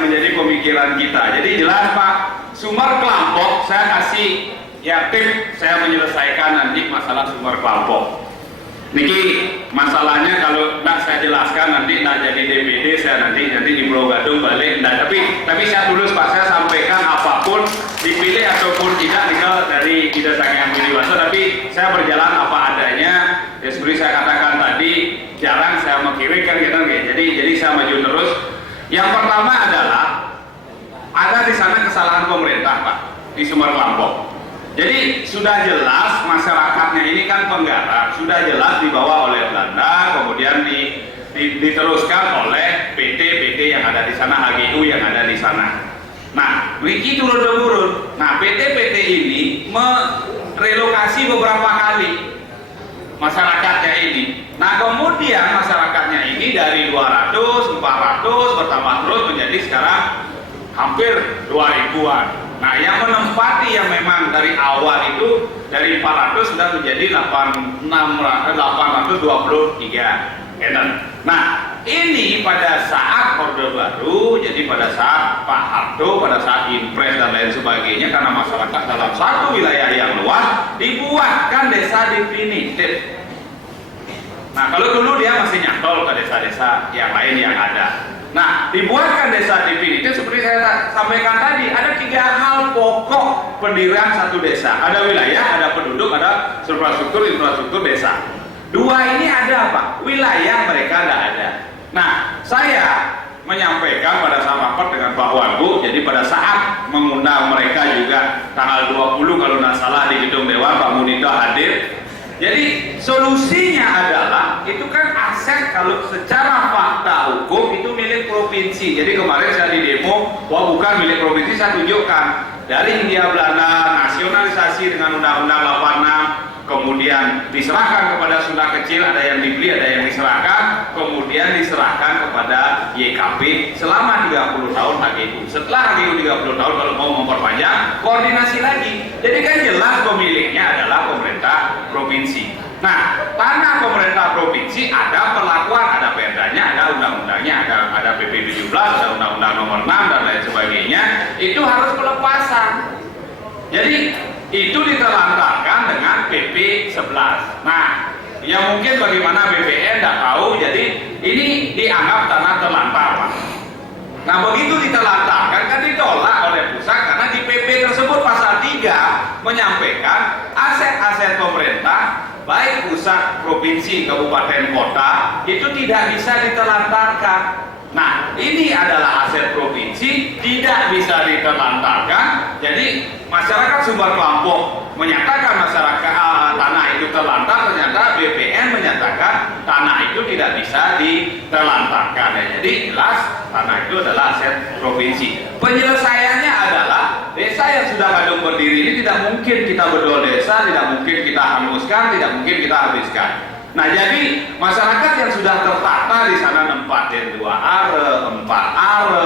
menjadi pemikiran kita. Jadi jelas Pak, Sumber Kelampok saya kasih ya tim saya menyelesaikan nanti masalah Sumber Kelampok. Niki masalahnya kalau nak saya jelaskan nanti nak jadi DPD saya nanti di Pulau Gadung balik. Nah, tapi saya tulus Pak, saya sampaikan apapun dipilih ataupun tidak dari Ida Sangyang Wiliwaso, tapi saya berjalan apa adanya. Ya seperti saya katakan tadi, jarang saya mengiring kan gitu. Jadi saya maju terus. Yang pertama adalah ada di sana kesalahan pemerintah Pak di Sumber Kelampok. Jadi sudah jelas masyarakatnya ini kan penggarap, sudah jelas dibawa oleh Belanda, kemudian diteruskan oleh PT yang ada di sana, HGU yang ada di sana. Nah, Wiki turun-temurun. Nah, PT ini merelokasi beberapa kali masyarakatnya ini. Nah, kemudian masyarakatnya ini dari 200, 400 bertambah terus menjadi sekarang hampir 2000-an. Nah, yang menempati yang memang dari awal itu dari 400 sudah menjadi 823. Nah, ini pada saat Orde Baru, jadi pada saat Pak Harto, pada saat Impres dan lain sebagainya, karena masyarakat dalam satu wilayah yang luas, dibuatkan desa definitif. Nah, kalau dulu dia masih nyantol ke desa-desa yang lain yang ada. Nah, dibuatkan desa definitif seperti saya sampaikan tadi, ada 3 hal pokok pendirian satu desa. Ada wilayah, ada penduduk, ada infrastruktur desa. 2 ini ada Pak, wilayah mereka tidak ada. Nah, saya menyampaikan pada saat rapat dengan Pak Wagub, jadi pada saat mengundang mereka juga tanggal 20 kalau tidak salah di Gedung Dewan, Pak Munito hadir. Jadi solusinya adalah itu kan aset kalau secara fakta hukum itu milik provinsi. Jadi kemarin saya di demo, wah bukan milik provinsi, saya tunjukkan dari Hindia Belanda nasionalisasi dengan Undang-Undang 86, kemudian diserahkan kepada Sunda Kecil, ada yang dibeli, ada yang diserahkan, kemudian diserahkan kepada YKP selama 30 tahun HGU. Setelah HGU 30 tahun kalau mau memperpanjang, koordinasi lagi. Jadi kan jelas pemiliknya adalah pemerintah provinsi. Nah, tanah pemerintah provinsi ada perlakuan, ada perdanya, ada undang-undangnya, ada PP 17, ada undang-undang nomor 6 dan lain sebagainya. Itu harus pelepasan. Jadi itu ditelantarkan dengan PP 11. Nah, ya mungkin bagaimana BPN tidak tahu, jadi ini dianggap tanah terlantar Pak. Nah, begitu ditelantarkan kan ditolak oleh pusat karena di PP tersebut pasal 3 menyampaikan aset-aset pemerintah baik pusat, provinsi, kabupaten, kota itu tidak bisa ditelantarkan. Nah, ini adalah aset provinsi, tidak bisa ditelantarkan. Jadi masyarakat Sumber Kelampok menyatakan masyarakat tanah itu terlantar, ternyata BPN menyatakan tanah itu tidak bisa ditelantarkan. Ya, jadi jelas tanah itu adalah aset provinsi. Penyelesaiannya adalah desa yang sudah kadung berdiri ini tidak mungkin kita bedol desa, tidak mungkin kita hanguskan, tidak mungkin kita habiskan. Nah, jadi masyarakat yang sudah tertata di sana nempatin 2 are, 4 are,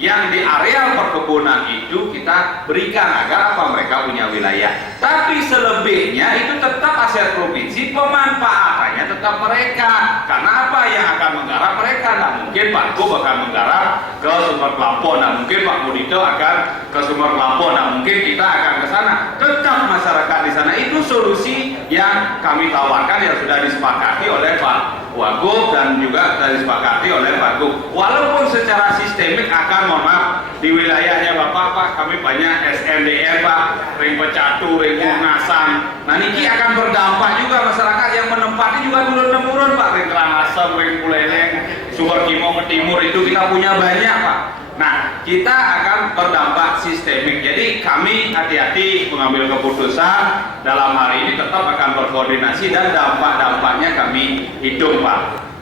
yang di area perkebunan itu kita berikan agar apa mereka punya wilayah. Tapi selebihnya itu tetap aset provinsi, pemanfaatannya tetap mereka. Karena apa yang akan menggarap mereka? Nah, mungkin Pak Gub akan menggarap ke Sumber Kelampok, nah mungkin Pak Munito akan ke Sumber Kelampok, nah mungkin kita akan ke sana. Tetap masyarakat di sana, itu solusi yang kami tawarkan yang sudah disepakati oleh Pak Wagub dan juga disepakati oleh Wagub. Walaupun secara sistemik akan, mohon maaf, di wilayahnya Bapak, Pak, kami banyak SNDR, Pak, ring pecatu, ring Ungasan. Nah, niki akan berdampak juga masyarakat yang menempati juga turun-temurun, Pak, ring Karangasem, ring Buleleng, Sumber Kimo ke timur itu kita punya banyak, Pak. Nah, kita akan berdampak sistemik. Jadi kami hati-hati mengambil keputusan, dalam hari ini tetap akan berkoordinasi dan dampak-dampaknya kami hitung, Pak.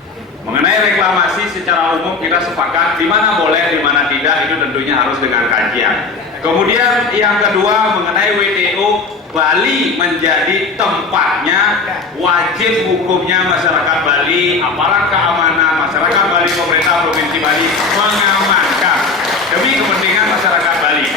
Mengenai reklamasi secara umum kita sepakat di mana boleh, di mana tidak, itu tentunya harus dengan kajian. Kemudian yang kedua mengenai WTO, Bali menjadi tempatnya, wajib hukumnya masyarakat Bali, aparat keamanan, masyarakat Bali, pemerintah Provinsi Bali mengamankan demi kepentingan masyarakat Bali.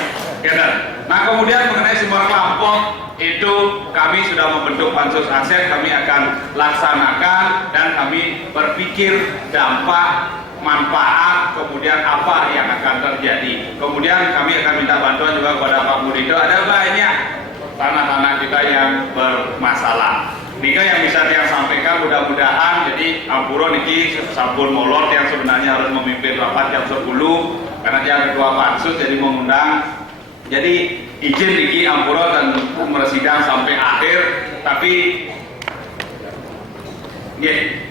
Nah, kemudian mengenai sumber kelompok itu kami sudah membentuk pansus aset, kami akan laksanakan dan kami berpikir dampak, manfaat, kemudian apa yang akan terjadi. Kemudian kami akan minta bantuan juga kepada Pak Murido. Ada banyak tanah-tanah kita yang bermasalah. Nika yang bisa dia sampaikan, mudah-mudahan jadi Ampuro niki sampun molor yang sebenarnya harus memimpin rapat jam 10 karena dia ketua pansus jadi mengundang. Jadi izin niki Ampuro dan meresidang sampai akhir, tapi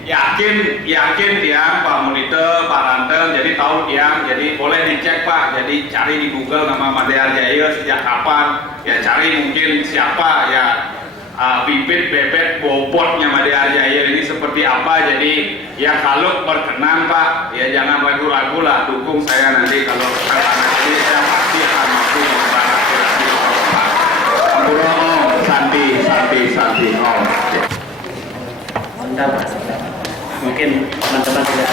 yakin dia Pak Munite, Pak Ranten, jadi tahu dia, jadi boleh dicek Pak, jadi cari di Google nama Made Arjaya sejak kapan, ya cari mungkin siapa ya bibit bebek bobotnya Made Arjaya ini seperti apa. Jadi ya kalau berkenan Pak, ya jangan ragu-ragu lah, dukung saya nanti kalau ini saya pasti akan mampu membantu aspirasi Pak. Ampuro Santi om. Mungkin teman-teman tidak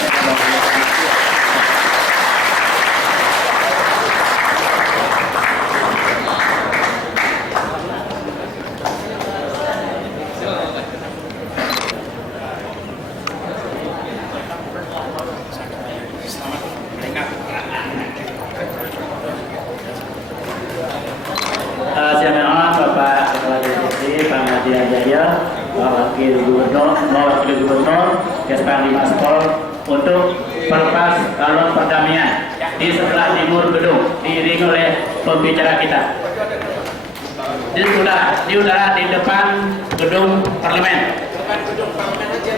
Bapak Kepala DPD, Pak Made Arjaya, Wakil Gubernur, Kespang Limas Pol untuk pelepas kalon perdamaian di sebelah timur gedung diiringi oleh pembicara kita. Di udara di depan gedung parlemen.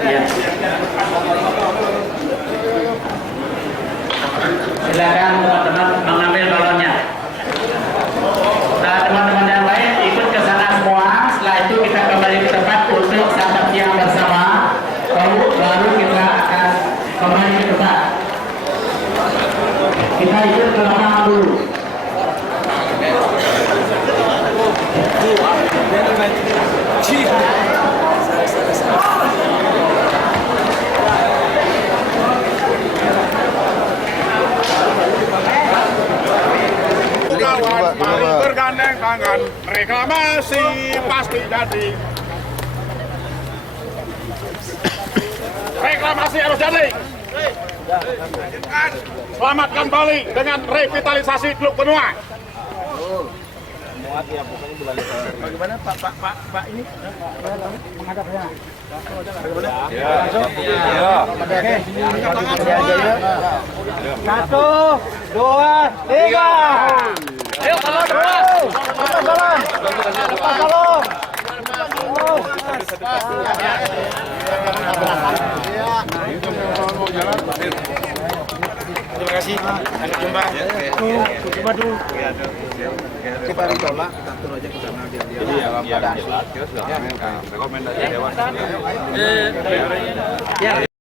Ya. Silakan teman-teman mengambil balonnya. Nah, teman-teman yang lain ikut ke sana semua. Setelah itu kita kembali ke tempat untuk santap siang bersama. Baru kita akan kembali ke tempat. Kita ikut ke lapangan dulu. Mari bergandeng tangan, reklamasi pasti jadi. Reklamasi harus jadi. Selamatkan Bali dengan revitalisasi Teluk Benua. Bagaimana Pak ini? Menghadapnya. Satu, dua, tiga. Ayo balon dua. Balon. Terima kasih. Sampai jumpa. Coba dulu. Kita tolak atur aja ke sana biar dia. Jadi ya, rekomendasi dewan.